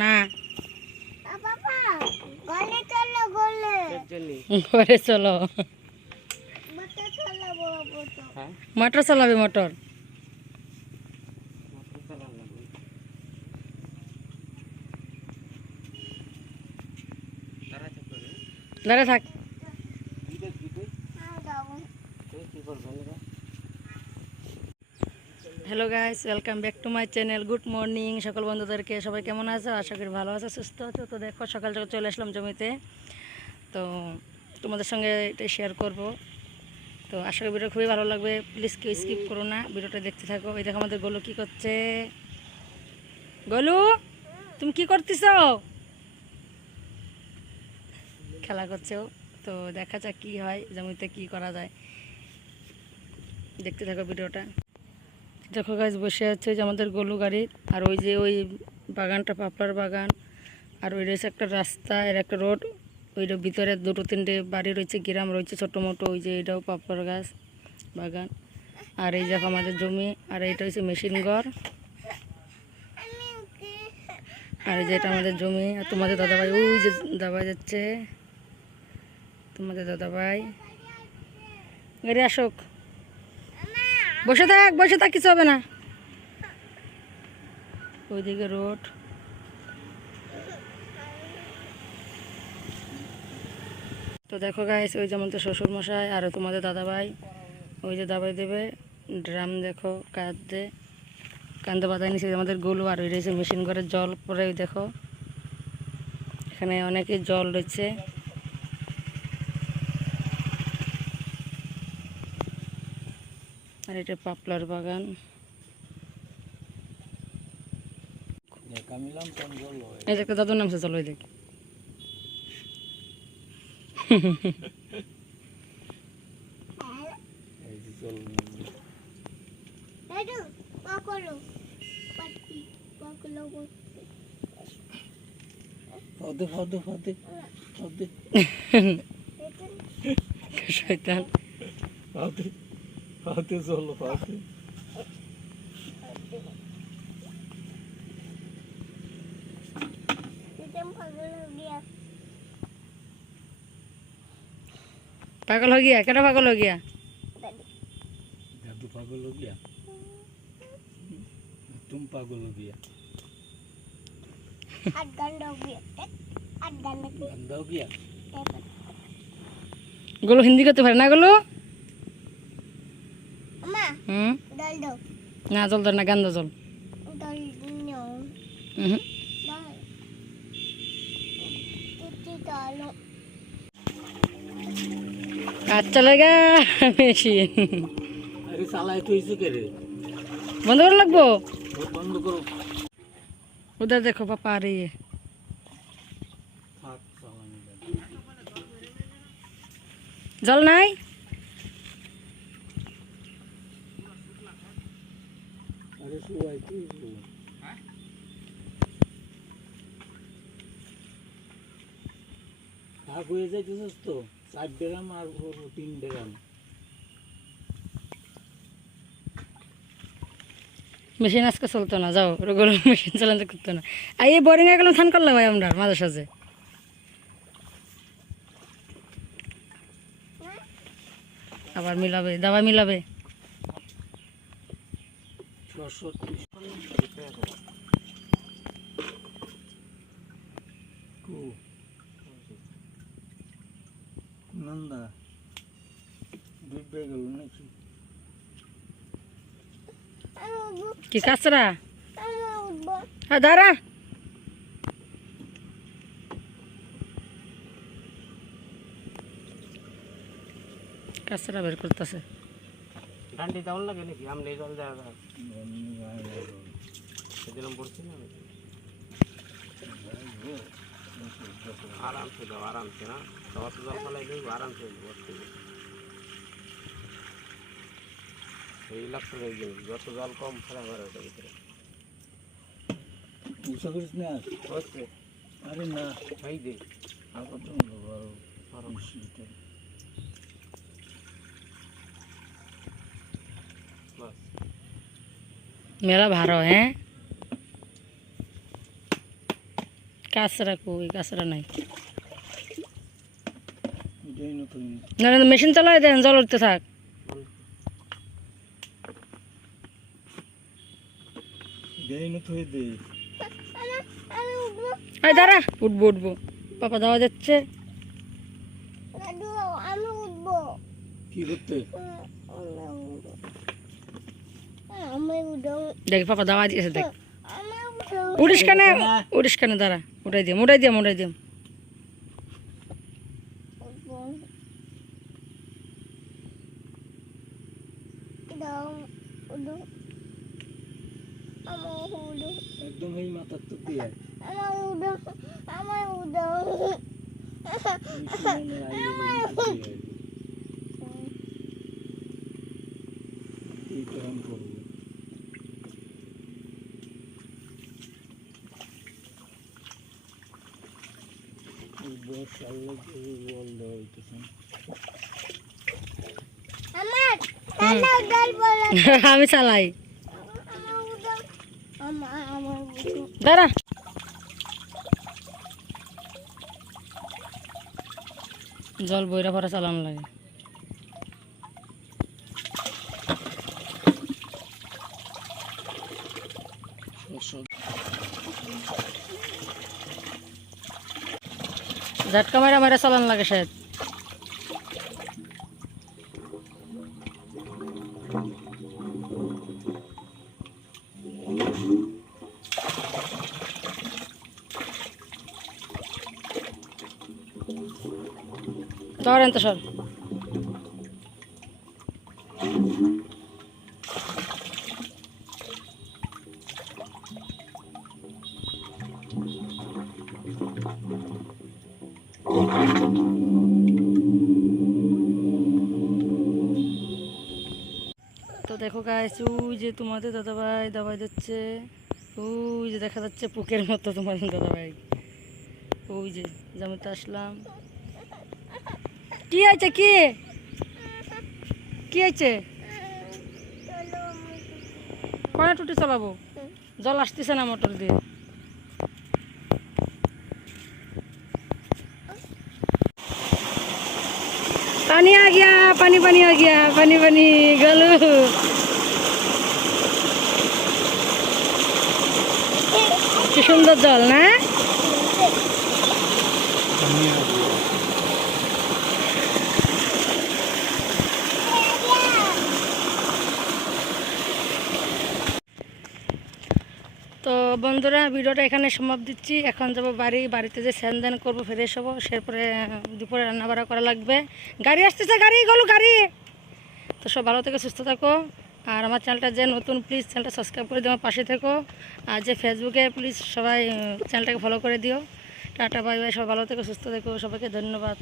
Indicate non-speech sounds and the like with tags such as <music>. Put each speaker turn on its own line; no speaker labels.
না। ঘরে চলো। মোটর চালাবে মোটর। দাঁড়া থাক
হ্যাঁ দাও
hello guys welcome back to my channel good morning সকল বন্ধুদেরকে। সবাই কেমন আছো? আশা করি ভালো আছো, সুস্থ আছো। তো দেখো, সকাল সকাল চলে আসলাম জমিতে। তো তোমাদের সঙ্গে এটা শেয়ার করব। তো আশা করি ভিডিও খুবই ভালো লাগবে। প্লিজ কেউ স্কিপ করো না। ভিডিওটা দেখতে থাকো। এই দেখো আমাদের গোলু কি করছে। গোলু, তুমি কি করতেছ? খেলা করছে তো দেখা যাক কি হয়, জমিতে কি করা যায়। দেখতে থাকো ভিডিওটা। দেখো গাছ বসে আছে যে আমাদের গলু গাড়ি, আর ওই যে ওই বাগানটা, পাপড়ার বাগান, আর ওই রয়েছে একটা রাস্তা, এর একটা রোড ওইটার ভিতরে দুটো তিনটে বাড়ি রয়েছে, গ্রাম রয়েছে, ছোটো মোটো, ওই যে এটাও পাপড় গাছ বাগান। আর এই দেখো আমাদের জমি, আর এইটা হচ্ছে মেশিন ঘর। আর এই যে এটা আমাদের জমি, আর তোমাদের দাদাভাই, ওই যে দাদা যাচ্ছে। তোমাদের দাদাভাই। গাড়ি আসুক। বসে থাক বসে থাক, কিছু হবে না। ওইদিকে রোড। তো দেখো গাইস ওই যেমন তো শ্বশুর মশাই আর তোমাদের দাদাভাই, ওই যে দাবাই দেবে, ড্রাম দেখো কাঁদতে কান্দে বাঁধাই নিচে আমাদের গলু আর ওই রয়েছে মেশিন করে জল পরে দেখো। এখানে অনেকে জল রয়েছে। আর এটা পাপলার বাগান। এই যে একটা দাদুর নামছে চলো দেখ <laughs> শয়তান।
Parti solo parti.
পাগল হয়ে গিয়া কেন পাগল হয়ে গিয়া
দাদু পাগল হয়ে গিয়া তুম পাগল হয়ে গিয়া
আট হয়ে গিয়া আট
হিন্দি করতে পারে না গুলো? হুম
দল দাও
না জল ধর না গান্ধ জল
দল নিও
হুম
দল তুই দল
আচ্ছা লাগা মেশিন
अरे साला तो इसे करे
বন্ধ করে লাগবো
वो बंद करो
उधर देखो पापा आ रही है
थाक साला नहीं
สว
ยที่สุด ভাগ হয়ে যাইতেছিস তো, চার গ্রাম আর তিন গ্রাম
মেশিন আজকে চলতো না, যাও ওগুলো মেশিন চালাতে করতো না। আর এই বোরিং এগুলো থান করলাম ভাই আমরা, মাঝে সাঝে। আবার মিলাবে, দাবা মিলাবে।
নন্দা ডুবে গেল
কি কাঁচরা? হ্যাঁ দাঁড়া। কাঁচরা বের করতেছে।
ডান্ডি দাউন লাগে নাকি আমলে জল দেওয়া সেদিন পড়ছি না আরামসে দাও আরামসে না দশ জল ফলাই দেবো আরামসে বসতে এই লক্ষ্য জিনিস যত জল কম ফেলা আমার ওটার ভিতরে
উষা করিস না
হচ্ছে
আরে না
এই দে
আবার তো আরও মিষ্টিটা
বাস
মেলা ভালো হ্যাঁ? কাঁচরা কই? কাঁচরা নাই। না না মেশিন চালাই দেন জল উঠতে থাক।
উঠবো
দাঁড়া উঠবো উঠবো। পাপা দাওয়া যাচ্ছে।
আমি উঠবো।
কি করতে
হুম, আমি উঠবো হ্যাঁ, আমি উঠবো
দেখ পাপা দাওয়া দিয়েছে দেখ।
আমি উঠবো
উড়িস কানে? উড়িস কানে? দাঁড়া উঠাই দিম উঠাই দিম উঠাই দিম।
উঠবো দাও উঠবো আমি উঠবো
একদম এই মাথার তো দিয়ে।
আমার উঠবো আমার উঠবো
মিশনের <laughs>
আমি চালাই। দাঁড়া। জল বইরা ভরা চালানো লাগে। ঝটকা মেরা মেরা চালান লাগে শায়দ ধরেন তো সর। তো দেখো গাইস ওই যে তোমাদের দাদাভাই দাবাই দিচ্ছে ওই যে দেখা যাচ্ছে পুকের মতো তোমাদের দাদাভাই। ওই যে জমিতে আসলাম। কি আছে কি? কি আছে কয়টা টুটি চালাবো। জল আসতেছে না মোটর দিয়ে। पानी आ गया पानी पानी आ गया पानी पानी गलू কি সুন্দর জল না বন্ধুরা, ভিডিওটা এখানে সমাপ্ত দিচ্ছি। এখন যাব বাড়ি, বাড়িতে যে স্যান ধ্যান করব, ফ্রেশ হব, সেরপরে দুপুরে রান্না বাড়া করা লাগবে। গাড়ি আসতেছে, গাড়ি, গেলো, গাড়ি! তো সব ভালো থেকে, সুস্থ থাকো। আর আমার চ্যানেলটা যে নতুন প্লিজ চ্যানেলটা সাবস্ক্রাইব করে দিও, আমার পাশে থেকো। আর যে ফেসবুকে প্লিজ সবাই চ্যানেলটাকে ফলো করে দিও। টাটা বাই বাই সব ভালো থেকে, সুস্থ থেকো, সবাইকে ধন্যবাদ।